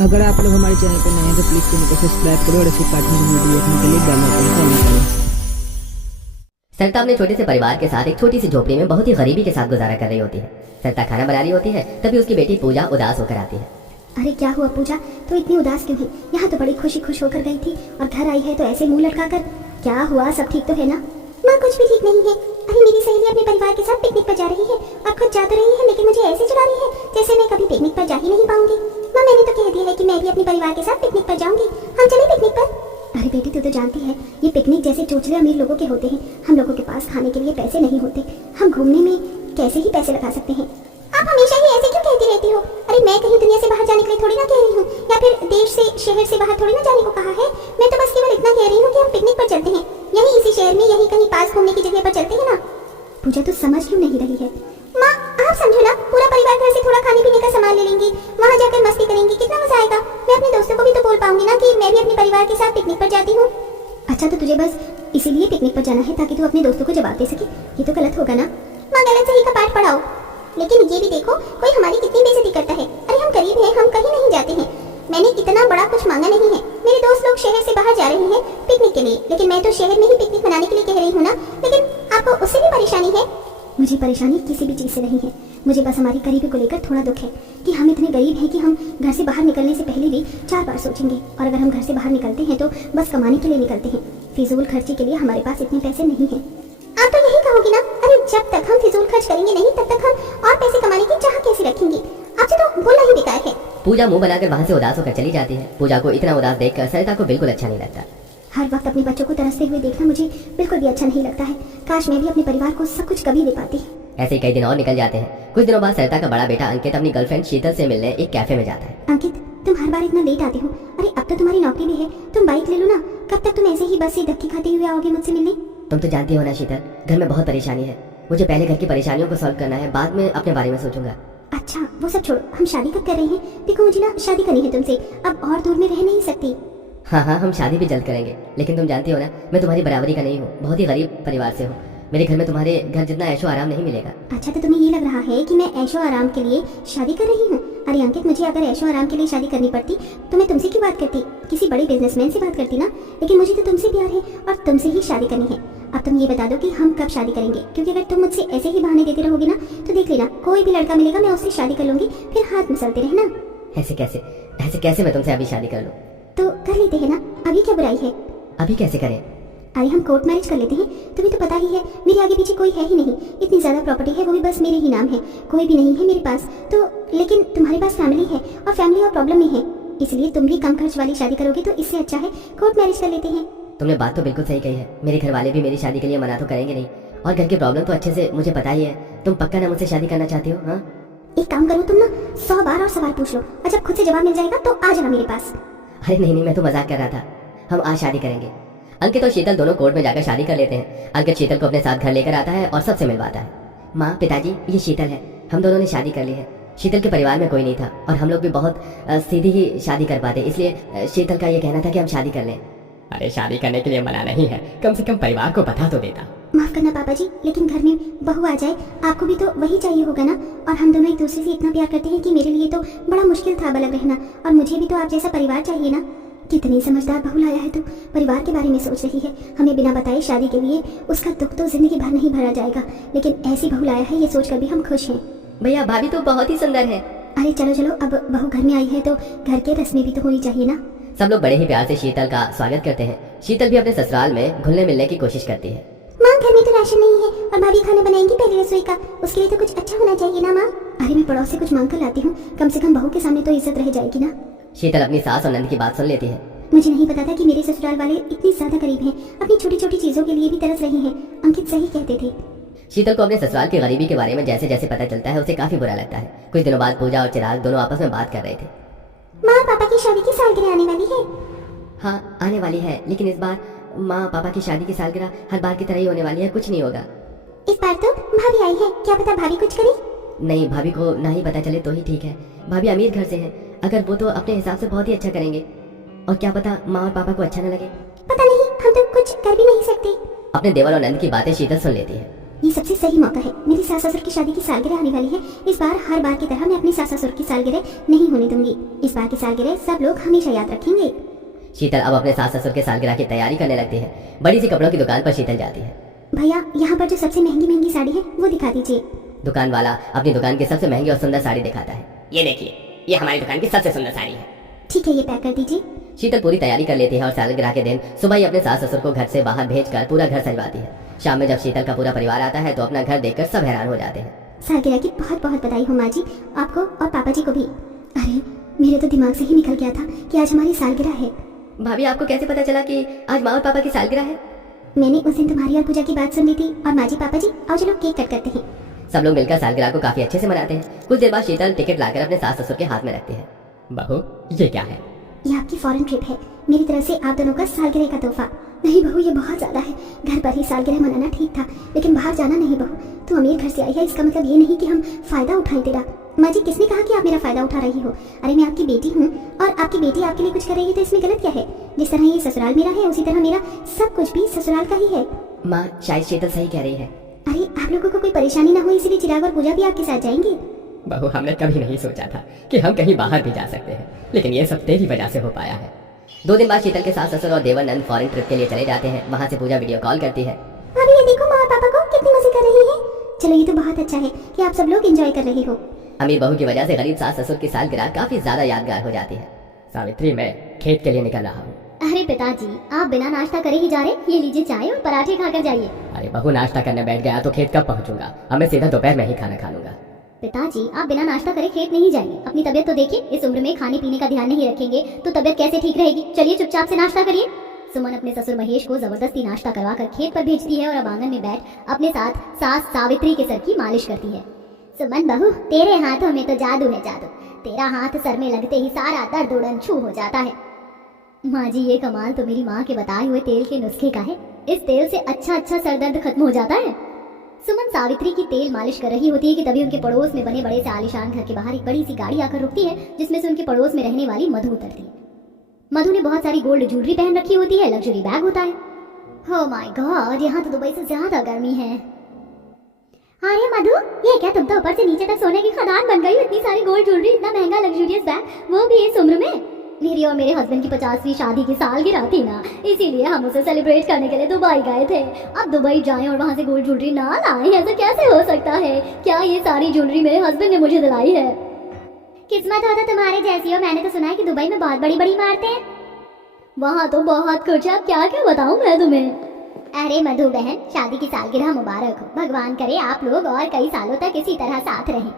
अगर आप लोग हमारे चैनल पर नए हैं तो प्लीज़ चैनल को सब्सक्राइब करो और ऐसी कार्टून वीडियो देखने के लिए बेल आइकन को ऑन करो। सरिता अपने छोटे से परिवार के साथ एक छोटी सी झोपड़ी में बहुत ही गरीबी के साथ गुजारा कर रही होती है। सरिता खाना बना रही होती है, तभी उसकी बेटी पूजा उदास होकर आती है। अरे क्या हुआ पूजा, तो इतनी उदास क्यों है? यहाँ तो बड़ी खुश होकर गई थी और घर आई है तो ऐसे मुंह लटका कर। क्या हुआ, सब ठीक तो है ना? माँ कुछ भी ठीक नहीं है। अरे मेरी सहेली अपने परिवार के साथ पिकनिक पर जा रही है और खुद जा तो रही है लेकिन मुझे ऐसे चला रही है जैसे मैं कभी पिकनिक पर जा ही नहीं पाऊंगी। माँ मैंने तो कह दिया है कि मैं भी अपने परिवार के साथ पिकनिक पर जाऊंगी, हम चले पिकनिक पर। अरे बेटी तू तो जानती है ये पिकनिक जैसे चोचले अमीर लोगों के होते हैं, हम लोगों के पास खाने के लिए पैसे नहीं होते, हम घूमने में कैसे ही पैसे लगा सकते हैं। आप हमेशा ही ऐसे क्यों कहती रहती हो? अरे मैं कहीं दुनिया से बाहर जाने के लिए थोड़ी ना कह रही हूँ, या फिर देश से शहर से बाहर थोड़ी ना जाने को कहा है। मैं तो बस केवल इतना कह रही हूँ कि हम पिकनिक पर चलते हैं, यही इसी शहर में यही कहीं पास घूमने की जगह पर चलते हैं ना। पूजा तू समझ क्यों नहीं रही है? माँ आप समझो ना, पूरा परिवार घर से थोड़ा खाने पीने का सामान ले लेंगे, वहाँ जाकर मस्ती करेंगे, कितना मजा आएगा। मैं अपने दोस्तों को भी तो बोल पाऊंगी ना कि मैं भी अपने परिवार के साथ पिकनिक पर जाती हूँ। अच्छा तो तुझे बस इसीलिए पिकनिक पर जाना है ताकि तू अपने दोस्तों को जवाब दे सके? ये तो गलत होगा ना। माँ गलत सही का पाठ पढ़ाओ, लेकिन ये भी देखो कोई हमारी कितनी बेइज्जती करता है। अरे हम गरीब हैं, हम कहीं नहीं जाते हैं, मैंने इतना बड़ा कुछ मांगा नहीं है। मेरे दोस्त लोग शहर से बाहर जा रहे हैं पिकनिक के लिए, लेकिन मैं तो शहर में ही पिकनिक मनाने के लिए कह रही हूँ ना। लेकिन आपको उससे भी परेशानी है? मुझे परेशानी किसी भी चीज़ से नहीं है, मुझे बस हमारी गरीबी को लेकर थोड़ा दुख है कि हम इतने गरीब हैं कि हम घर से बाहर निकलने से पहले भी 4 बार सोचेंगे, और अगर हम घर से बाहर निकलते हैं तो बस कमाने के लिए निकलते हैं, फिजूल खर्ची के लिए हमारे पास इतने पैसे नहीं हैं। आप तो यही कहोगी ना? अरे जब तक हम फिजूल खर्च करेंगे नहीं तब तक हम और पैसे कमाने की चाह कैसे रखेंगे? आपसे तो बोलना ही बेकार है। पूजा मुंह बनाकर वहाँ से उदास होकर चली जाती है। पूजा को इतना उदास देखकर सरिता को बिल्कुल अच्छा नहीं लगता। हर वक्त अपने बच्चों को तरसते हुए देखना मुझे बिल्कुल भी अच्छा नहीं लगता है। काश मैं भी अपने परिवार को सब कुछ कभी दे पाती। ऐसे ही कई दिन और निकल जाते हैं। कुछ दिनों बाद सरिता का बड़ा बेटा अंकित अपनी गर्लफ्रेंड शीतल से मिलने एक कैफे में जाता है। अंकित तुम हर बार इतना लेट आते हो। अरे अब तो तुम्हारी नौकरी भी है, तुम बाइक ले लो ना। कब तक तुम ऐसे ही बस से धक्के खाते हुए आओगे मुझसे मिलने? तुम तो जानती हो ना शीतल, घर में बहुत परेशानी है। मुझे पहले घर की परेशानियों को सॉल्व करना है, बाद में अपने बारे में सोचूंगा। अच्छा वो सब छोड़ो, हम शादी कब कर रहे हैं? देखो मुझे ना शादी करनी है तुमसे, अब और दूर में रह नहीं सकती। हाँ हाँ हम शादी भी जल्द करेंगे, लेकिन तुम जानती हो ना मैं तुम्हारी बराबरी का नहीं हूँ, बहुत ही गरीब परिवार से हूँ। मेरे घर में तुम्हारे घर जितना ऐशो आराम नहीं मिलेगा। अच्छा तो तुम्हें ये लग रहा है कि मैं ऐशो आराम के लिए शादी कर रही हूँ? अरे अंकित मुझे अगर ऐशो आराम के लिए शादी करनी पड़ती तो मैं तुमसे क्यों बात करती, किसी बड़े बिजनेसमैन से बात करती ना। लेकिन मुझे तो तुमसे प्यार है और तुमसे ही शादी करनी है। अब तुम ये बता दो कि हम कब शादी करेंगे, क्योंकि अगर तुम मुझसे ऐसे ही बहाने देते रहोगे ना तो देख लेना कोई भी लड़का मिलेगा मैं उससे शादी कर लूंगी, फिर हाथ मसलते रहना। ऐसे कैसे मैं तुमसे अभी शादी कर लूँ? तो कर लेते हैं ना, अभी क्या बुराई है? अभी कैसे करें? अरे हम कोर्ट मैरिज कर लेते हैं, तुम्हें तो पता ही है मेरे आगे पीछे कोई है ही नहीं, इतनी ज्यादा प्रॉपर्टी है वो भी बस मेरे ही नाम है, कोई भी नहीं है मेरे पास तो। लेकिन तुम्हारे पास फैमिली है और फैमिली और प्रॉब्लम में है, इसलिए तुम भी कम खर्च वाली शादी करोगे तो इससे अच्छा है कोर्ट मैरिज कर लेते हैं। तुमने बात तो बिल्कुल सही कही है, मेरे घर वाले भी मेरी शादी के लिए मना तो करेंगे नहीं, और घर की प्रॉब्लम तो अच्छे से मुझे पता ही है। तुम पक्का ना मुझसे शादी करना चाहती हो? हाँ एक काम करो, तुम ना 100 बार और सवाल पूछ लो और जब खुद से जवाब मिल जाएगा तो आ जाना मेरे पास। अरे नहीं मैं तो मजाक कर रहा था, हम आज शादी करेंगे। अंकित और शीतल दोनों कोर्ट में जाकर शादी कर लेते हैं। अंकित शीतल को अपने साथ घर लेकर आता है और सबसे मिलवाता है। माँ पिताजी ये शीतल है, हम दोनों ने शादी कर ली है। शीतल के परिवार में कोई नहीं था और हम लोग भी बहुत सीधी ही शादी कर पाते, इसलिए शीतल का ये कहना था कि हम शादी कर लें। अरे शादी करने के लिए मना नहीं है, कम से कम परिवार को बता तो देता। माफ करना पापा जी, लेकिन घर में बहू आ जाए आपको भी तो वही चाहिए होगा ना, और हम दोनों एक दूसरे से इतना प्यार करते हैं कि मेरे लिए तो बड़ा मुश्किल था अलग रहना, और मुझे भी तो आप जैसा परिवार चाहिए ना। कितनी समझदार बहू लाया है तू, परिवार के बारे में सोच रही है, हमें बिना बताए शादी के लिए। उसका दुख तो जिंदगी भर नहीं भरा जाएगा, लेकिन ऐसी बहू लाया है ये सोचकर भी हम खुश हैं। भैया भाभी तो बहुत ही सुंदर है। अरे चलो अब बहू घर में आई है तो घर के रस्में भी तो होनी चाहिए ना। सब लोग बड़े ही प्यार से शीतल का स्वागत करते हैं। शीतल भी अपने ससुराल में घुलने मिलने की कोशिश करती है। माँ घर में तो राशन नहीं है और भाभी खाना बनाएंगी पहले रसोई का, उसके लिए तो कुछ अच्छा होना चाहिए ना माँ। अरे मैं पड़ोस से कुछ मांग कर लाती हूँ, कम से कम बहू के सामने तो इज्जत रह जाएगी ना। शीतल अपनी सास और नंद की बात सुन लेती है। मुझे नहीं पता था कि मेरे ससुराल वाले इतनी ज्यादा गरीब हैं, अपनी छोटी छोटी चीजों के लिए भी तरस रहे हैं। अंकित सही कहते थे। शीतल को अपने ससुराल की गरीबी के बारे में जैसे जैसे पता चलता है उसे काफी बुरा लगता है। कुछ दिनों बाद पूजा और चिराग दोनों आपस में बात कर रहे थे। माँ पापा की शादी की सालगिरह आने वाली है। हाँ आने वाली है, लेकिन इस बार माँ पापा की शादी की सालगिरह हर बार की तरह ही होने वाली है, कुछ नहीं होगा। इस बार तो भाभी आई है, क्या पता भाभी कुछ करे। नहीं भाभी को ना ही पता चले तो ही ठीक है, भाभी अमीर घर से हैं, अगर वो तो अपने हिसाब से बहुत ही अच्छा करेंगे, और क्या पता माँ और पापा को अच्छा न लगे। पता नहीं, हम तो कुछ कर भी नहीं सकते। अपने देवर और नंद की बातें शीतल सुन लेती है। ये सबसे सही मौका है। मेरी सास ससुर की शादी की सालगिरह आने वाली है। इस बार हर बार की तरह मैं अपनी सास ससुर की सालगिरह नहीं होने दूंगी। इस बार की सालगिरह सब लोग हमेशा याद रखेंगे। शीतल अब अपने सास ससुर के सालगिरह की तैयारी करने लगती है। बड़ी सी कपड़ों की दुकान पर शीतल जाती है। भैया, यहाँ पर जो सबसे महंगी महंगी साड़ी है वो दिखा दीजिए। दुकान वाला अपनी दुकान की सबसे महंगी और सुंदर साड़ी दिखाता है। ये देखिए, ये हमारी दुकान की सबसे सुंदर साड़ी है। ठीक है, ये पैक कर दीजिए। शीतल पूरी तैयारी कर लेती है और सालगिरह के दिन सुबह ही अपने सास ससुर को घर से बाहर भेजकर पूरा घर सजवाती है। शाम में जब शीतल का पूरा परिवार आता है तो अपना घर देखकर सब हैरान हो जाते हैं। सालगिरह की बहुत बहुत बधाई हो माँ जी, आपको और पापा जी को भी। अरे, मेरे तो दिमाग से ही निकल गया था कि आज हमारी सालगिरह है। भाभी, आपको कैसे पता चला कि आज माँ और पापा की सालगिरह है? मैंने उस दिन तुम्हारी और पूजा की बात सुन ली थी। और माँ जी, पापा जी, आओ चलो केक कट करते हैं। सब लोग मिलकर सालगिरह को काफी अच्छे से मनाते हैं। कुछ देर बाद शीतल टिकट लाकर अपने सास ससुर के हाथ में रखती है। बहू, ये क्या है? ये आपकी फॉरेन ट्रिप है, मेरी तरफ से आप दोनों का सालगिरह का तोहफा। नहीं बहू, ये बहुत ज्यादा है। घर पर ही सालगिरह मनाना ठीक था, लेकिन बाहर जाना नहीं। बहू, तू अमीर घर से आई है, इसका मतलब ये नहीं कि हम फायदा उठाएं तेरा। माँ जी, किसने कहा कि आप मेरा फायदा उठा रही हो? अरे, मैं आपकी बेटी हूँ और आपकी बेटी आपके लिए कुछ कर रही है तो इसमें गलत क्या है? जिस तरह ये ससुराल मेरा है उसी तरह मेरा सब कुछ भी ससुराल का ही है। माँ, शायद शीतल सही कह रही है। अरे, आप लोगों को कोई परेशानी ना हो इसीलिए चिराग और पूजा भी आपके साथ जाएंगे। बहू, हमने कभी नहीं सोचा था कि हम कहीं बाहर भी जा सकते हैं, लेकिन ये सब तेरी वजह से हो पाया है। 2 दिन बाद शीतल के सास ससुर और देवर फॉरेन ट्रिप के लिए चले जाते हैं। वहाँ से पूजा वीडियो कॉल करती है। अभी ये देखो, माँ और पापा को कितनी मजे कर रही है। चलो, ये तो बहुत अच्छा है कि आप सब लोग एंजॉय कर रहे हो। अमीर बहू की वजह से गरीब सास ससुर की सालगिरह काफी ज्यादा यादगार हो जाती है। सावित्री, मैं खेत के लिए निकल रहा हूँ। अरे पिताजी, आप बिना नाश्ता करे ही जा रहे? ये लीजिए चाय और पराठे खाकर जाइए। अरे बहू, नाश्ता करने बैठ गया तो खेत कब पहुँचूंगा? अब मैं सीधा दोपहर में ही खाना खा लूंगा। पिताजी, आप बिना नाश्ता करे खेत नहीं जाएंगे। अपनी तबीयत तो देखिए, इस उम्र में खाने पीने का ध्यान नहीं रखेंगे तो तबीयत कैसे ठीक रहेगी? चलिए चुपचाप से नाश्ता करिए। सुमन अपने ससुर महेश को जबरदस्ती नाश्ता करवाकर खेत पर भेजती है और अब आंगन में बैठ अपने साथ सास सावित्री के सर की मालिश करती है। सुमन बहू, तेरे हाथों में तो जादू है, जादू। तेरा हाथ सर में लगते ही सारा दर्द उड़न छू हो जाता है। माँ जी, ये कमाल तो मेरी माँ के बताए हुए तेल के नुस्खे का है। इस तेल से अच्छा सर दर्द खत्म हो जाता है। सुमन सावित्री की तेल मालिश कर रही होती है कि तभी उनके पड़ोस में बने बड़े से आलीशान घर के बाहर एक बड़ी सी गाड़ी आकर रुकती है, जिसमें से उनके पड़ोस में रहने वाली मधु उतरती है। मधु ने बहुत सारी गोल्ड ज्वेलरी पहन रखी होती है, लग्जरी बैग होता है। ओह माय गॉड, यहाँ तो दुबई से ज्यादा गर्मी है। अरे मधु, ये क्या तुम तो ऊपर से नीचे तक सोने की खदान बन गई हो? इतनी सारी गोल्ड ज्वेलरी, इतना महंगा लग्जूरियस बैग, वो भी इस उम्र में। मेरी और मेरे हस्बैंड की 50वीं शादी की सालगिरह थी ना, इसीलिए हम उसे सेलिब्रेट करने के लिए दुबई गए थे। अब दुबई जाएं और वहाँ से गोल्ड ज्वेलरी ना लाएं, ऐसा कैसे हो सकता है? क्या ये सारी ज्वेलरी मेरे हस्बैंड ने मुझे दिलाई है? किस्मत हो तो तुम्हारे जैसी हो। मैंने तो सुना है कि दुबई में बहुत बड़ी बड़ी इमारतें हैं। वहाँ तो बहुत कुछ है, अब क्या क्या बताऊँ मैं तुम्हें। अरे मधु बहन, शादी की सालगिरह मुबारक हो। भगवान करे आप लोग और कई सालों तक इसी तरह साथ रहें।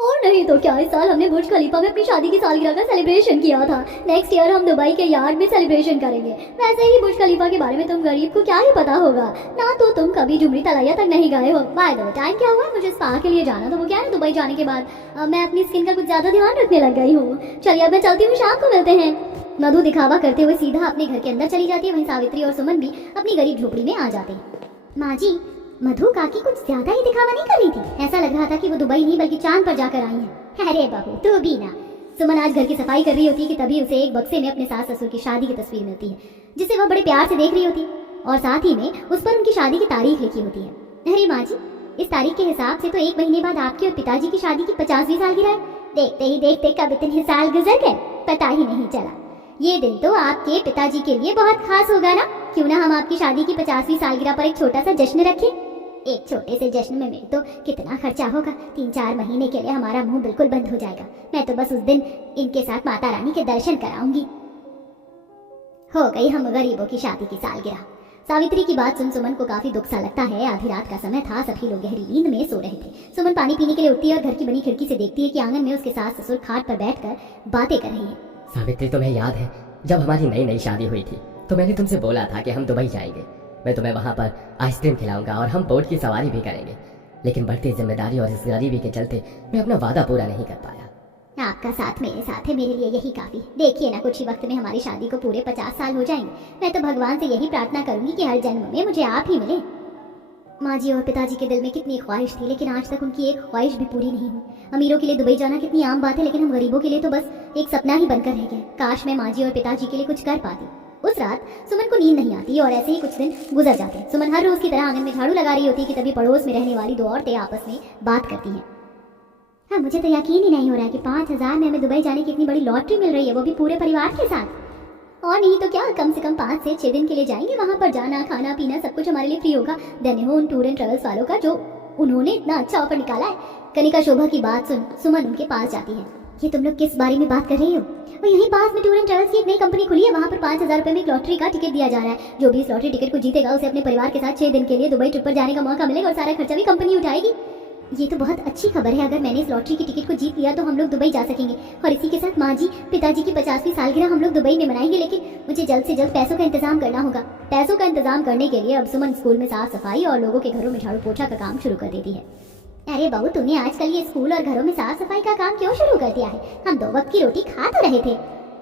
और नहीं तो क्या, इस साल हमने बुर्ज खलीफा में अपनी शादी की सालगिरह का सेलिब्रेशन किया था। नेक्स्ट ईयर हम दुबई के यार्ड में सेलिब्रेशन करेंगे। वैसे ही बुर्ज खलीफा के बारे में तुम गरीब को क्या ही पता होगा ना, तो तुम कभी जुमरी तलैया तक नहीं गए हो। बाय द वे, टाइम क्या हुआ? मुझे स्पा के लिए जाना था। वो क्या है, दुबई जाने के बाद मैं अपनी स्किन का कुछ ज्यादा ध्यान रखने लग गई हूँ। चलिए अब मैं चलती हूँ, शाम को मिलते हैं। मधु दिखावा करते हुए सीधा अपने घर के अंदर चली जाती है। वहीं सावित्री और सुमन भी अपनी गरीब झोपड़ी में आ जाते हैं। माँ जी, मधु काकी कुछ ज्यादा ही दिखावा नहीं कर रही थी? ऐसा लग रहा था कि वो दुबई नहीं बल्कि चांद पर जाकर आई है। अरे बहू, तू भी ना। सुमन आज घर की सफाई कर रही होती है कि तभी उसे एक बक्से में अपने सास ससुर की शादी की तस्वीर मिलती है, जिसे वह बड़े प्यार से देख रही होती है और साथ ही में उस पर उनकी शादी की तारीख लिखी होती है। अरे माँ जी, इस तारीख के हिसाब से तो 1 महीने बाद आपकी और पिताजी की शादी की 50वीं सालगिरह है। देखते ही देखते कब इतने साल गुजर गए, पता ही नहीं चला। ये दिन तो आपके पिताजी के लिए बहुत खास होगा ना? क्यों ना हम आपकी शादी की 50वीं सालगिरह पर एक छोटा सा जश्न रखें? एक छोटे से जश्न में तो कितना खर्चा होगा? 3-4 महीने के लिए हमारा मुंह बिल्कुल बंद हो जाएगा। मैं तो बस उस दिन इनके साथ माता रानी के दर्शन कराऊंगी। हो गई हम गरीबों की शादी की सालगिरह। सावित्री की बात सुन सुमन को काफी दुख सा लगता है। आधी रात का समय था, सभी लोग गहरी नींद में सो रहे थे। सुमन पानी पीने के लिए उठती है और घर की बनी खिड़की से देखती है कि आंगन में उसके सास ससुर खाट पर बैठकर बातें कर रही है। सावित्री, तुम्हें याद है जब हमारी नई नई शादी हुई थी तो मैंने तुमसे बोला था कि हम दुबई जाएंगे। मैं तुम्हें वहाँ पर आइसक्रीम खिलाऊंगा और हम बोट की सवारी भी करेंगे, लेकिन बढ़ती जिम्मेदारी और इस गरीबी के चलते मैं अपना वादा पूरा नहीं कर पाया। आपका साथ मेरे साथ है, मेरे लिए यही काफी। देखिए ना, कुछ ही वक्त में हमारी शादी को पूरे 50 साल हो जाएंगे। मैं तो भगवान से यही प्रार्थना करूंगी कि हर जन्म में मुझे आप ही मिले। माँ जी और पिताजी के दिल में कितनी ख्वाहिश थी, लेकिन आज तक उनकी एक ख्वाहिश भी पूरी नहीं हुई। अमीरों के लिए दुबई जाना कितनी आम बात है, लेकिन हम गरीबों के लिए तो बस एक सपना ही बनकर रह गया। काश मैं माँ जी और पिताजी के लिए कुछ कर पाती। उस रात सुमन को नींद नहीं आती और ऐसे ही कुछ दिन गुजर जाते हैं। सुमन हर रोज की तरह आंगन में झाड़ू लगा रही होती कि तभी पड़ोस में रहने वाली दो औरतें आपस में बात करती हैं। हाँ, मुझे तो यकीन ही नहीं हो रहा है कि 5,000 में हमें दुबई जाने की इतनी बड़ी लॉटरी मिल रही है, वो भी पूरे परिवार के साथ। और नहीं तो क्या, कम से कम 5 से 6 दिन के लिए जाएंगे। वहाँ पर जाना खाना पीना सब कुछ हमारे लिए फ्री होगा। धन्य हो उन टूर एंड ट्रेवल्स वालों का जो उन्होंने इतना अच्छा ऑफर निकाला है। कनिका शोभा की बात सुन सुमन उनके पास जाती है। ये तुम लोग किस बारे में बात कर रही हो? और यहीं पास में टूर एंड ट्रेवल्स की एक नई कंपनी खुली है, वहाँ पर 5,000 रुपए में एक लॉटरी का टिकट दिया जा रहा है। जो भी इस लॉटरी टिकट को जीतेगा उसे अपने परिवार के साथ 6 दिन के लिए दुबई ट्रिप पर जाने का मौका मिलेगा और सारा खर्चा भी कंपनी उठाएगी। ये तो बहुत अच्छी खबर है। अगर मैंने इस लॉटरी की टिकट को जीत लिया तो हम लोग दुबई जा सकेंगे और इसी के साथ माँ जी पिताजी की 50वीं सालगिरह हम लोग दुबई में मनाएंगे। लेकिन मुझे जल्द से जल्द पैसों का इंतजाम करना होगा। पैसों का इंतजाम करने के लिए अब सुमन स्कूल में साफ सफाई और लोगों के घरों में झाड़ू पोछा का काम शुरू कर देती है। अरे बहू, तूने आजकल ये स्कूल और घरों में साफ सफाई का काम क्यों शुरू कर दिया है? हम 2 वक्त की रोटी खा तो रहे थे।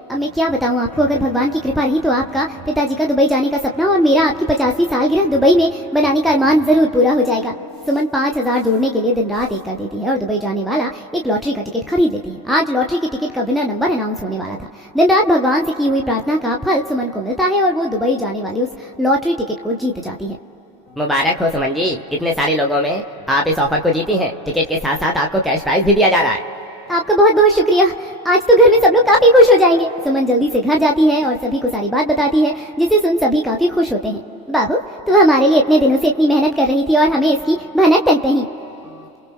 अब मैं क्या बताऊं आपको, अगर भगवान की कृपा रही तो आपका पिताजी का दुबई जाने का सपना और मेरा आपकी 50वीं सालगिरह दुबई में बनाने का अरमान जरूर पूरा हो जाएगा। सुमन 5,000 जोड़ने के लिए दिन रात एक कर देती है और दुबई जाने वाला एक लॉटरी का टिकट खरीद लेती है। आज लॉटरी की टिकट का विनर नंबर अनाउंस होने वाला था। दिन रात भगवान से की हुई प्रार्थना का फल सुमन को मिलता है और वो दुबई जाने वाली उस लॉटरी टिकट को जीत जाती है। मुबारक हो सुमन जी, इतने सारे लोगों में आप इस ऑफर को जीती हैं। टिकट के साथ साथ आपको कैश प्राइज भी दिया जा रहा है। आपका बहुत बहुत शुक्रिया। आज तो घर में सब लोग काफी खुश हो जाएंगे। सुमन जल्दी से घर जाती है और सभी को सारी बात बताती है, जिसे सुन सभी काफी खुश होते हैं। बाबू, तू हमारे लिए इतने दिनों से इतनी मेहनत कर रही थी और हमें इसकी भनक तक नहीं।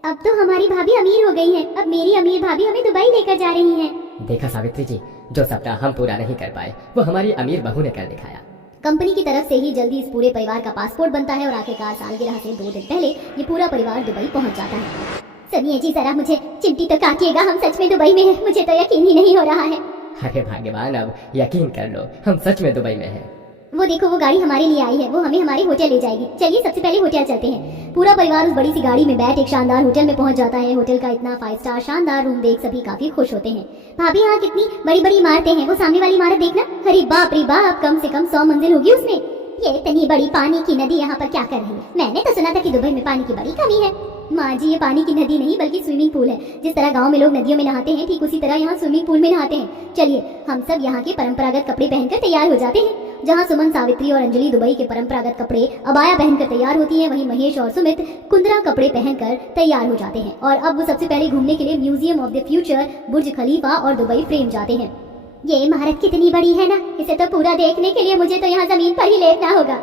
अब तो हमारी भाभी अमीर हो गई है। अब मेरी अमीर भाभी हमें दुबई लेकर जा रही है। देखा सावित्री जी, जो सपना हम पूरा नहीं कर पाए वो हमारी अमीर बहू ने कर दिखाया। कंपनी की तरफ से ही जल्दी इस पूरे परिवार का पासपोर्ट बनता है और आखिरकार सालगिरह से 2 दिन पहले ये पूरा परिवार दुबई पहुंच जाता है। सुनिए जी, जरा मुझे चिमटी तो काटिएगा, हम सच में दुबई में हैं। मुझे तो यकीन ही नहीं हो रहा है। अरे भाग्यवान, अब यकीन कर लो, हम सच में दुबई में हैं। वो देखो, वो गाड़ी हमारे लिए आई है। वो हमें हमारे होटल ले जाएगी। चलिए सबसे पहले होटल चलते हैं। पूरा परिवार उस बड़ी सी गाड़ी में बैठ एक शानदार होटल में पहुंच जाता है। होटल का इतना 5 स्टार शानदार रूम देख सभी काफी खुश होते हैं। भाभी, यहाँ कितनी बड़ी बड़ी इमारतें हैं। वो सामने वाली इमारत देखना। अरे बाप रे बाप, कम से कम 100 मंजिल होगी उसमें। ये इतनी बड़ी पानी की नदी यहाँ पर क्या कर रही है? मैंने तो सुना था कि दुबई में पानी की बड़ी कमी है। माँ जी, ये पानी की नदी नहीं बल्कि स्विमिंग पूल है। जिस तरह गांव में लोग नदियों में नहाते हैं, ठीक उसी तरह यहाँ स्विमिंग पूल में नहाते हैं। चलिए हम सब यहाँ के परंपरागत कपड़े पहनकर तैयार हो जाते हैं। जहाँ सुमन, सावित्री और अंजलि दुबई के परंपरागत कपड़े अबाया पहनकर तैयार होती हैं, वहीं महेश और सुमित कुंदरा कपड़े पहनकर तैयार हो जाते हैं। और अब वो सबसे पहले घूमने के लिए म्यूजियम ऑफ द फ्यूचर, बुर्ज खलीफा और दुबई फ्रेम जाते हैं। ये इमारत कितनी बड़ी है ना, इसे तो पूरा देखने के लिए मुझे तो यहाँ जमीन पर ही लेटना होगा।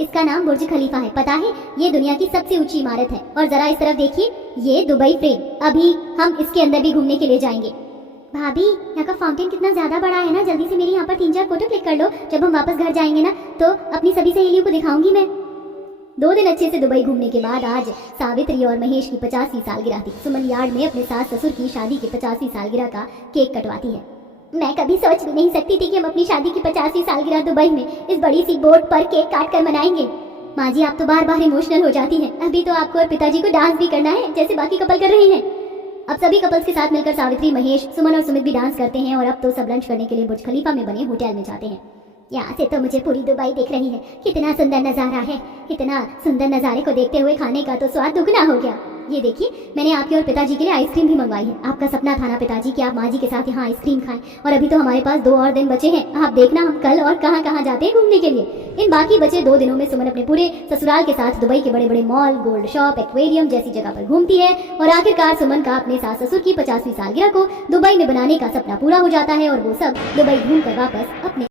इसका नाम बुर्ज खलीफा है, पता है? ये दुनिया की सबसे ऊंची इमारत है। और जरा इस तरफ देखिए, ये दुबई फ्रेम। अभी हम इसके अंदर भी घूमने के लिए जाएंगे। भाभी, यहाँ का फाउंटेन कितना ज्यादा बड़ा है ना। जल्दी से मेरी यहाँ पर 3-4 फोटो क्लिक कर लो। जब हम वापस घर जाएंगे ना तो अपनी सभी सहेलियों को दिखाऊंगी मैं। 2 दिन अच्छे से दुबई घूमने के बाद आज सावित्री और महेश की 50वीं सालगिरह थी। सुमन यार्ड में अपने सास ससुर की शादी की 50वीं सालगिरह का केक कटवाती है। मैं कभी सोच भी नहीं सकती थी कि हम अपनी शादी की 50वीं सालगिरह दुबई में इस बड़ी सी बोट पर केक काट कर मनाएंगे। माँ जी, आप तो बार बार इमोशनल हो जाती हैं। अभी तो आपको और पिताजी को डांस भी करना है जैसे बाकी कपल कर रहे हैं। अब सभी कपल्स के साथ मिलकर सावित्री, महेश, सुमन और सुमित भी डांस करते हैं और अब तो सब लंच करने के लिए बुर्ज खलीफा में बने होटल में जाते हैं। यहाँ से तो मुझे पूरी दुबई दिख रही है। कितना सुंदर नजारा है। इतना सुंदर नजारे को देखते हुए खाने का तो स्वाद दुगना हो गया। ये देखिए, मैंने आपके और पिताजी के लिए आइसक्रीम भी मंगवाई है। आपका सपना था ना पिताजी कि आप माँ जी के साथ यहाँ आइसक्रीम खाएं, और अभी तो हमारे पास 2 और दिन बचे हैं। आप देखना हम कल और कहाँ कहाँ जाते हैं घूमने के लिए। इन बाकी बचे 2 दिनों में सुमन अपने पूरे ससुराल के साथ दुबई के बड़े बड़े मॉल, गोल्ड शॉप, एक्वेरियम जैसी जगह पर घूमती है। और आखिरकार सुमन का अपने सास ससुर की 50वीं सालगिरह को दुबई में बनाने का सपना पूरा हो जाता है और वो सब दुबई घूम कर वापस अपने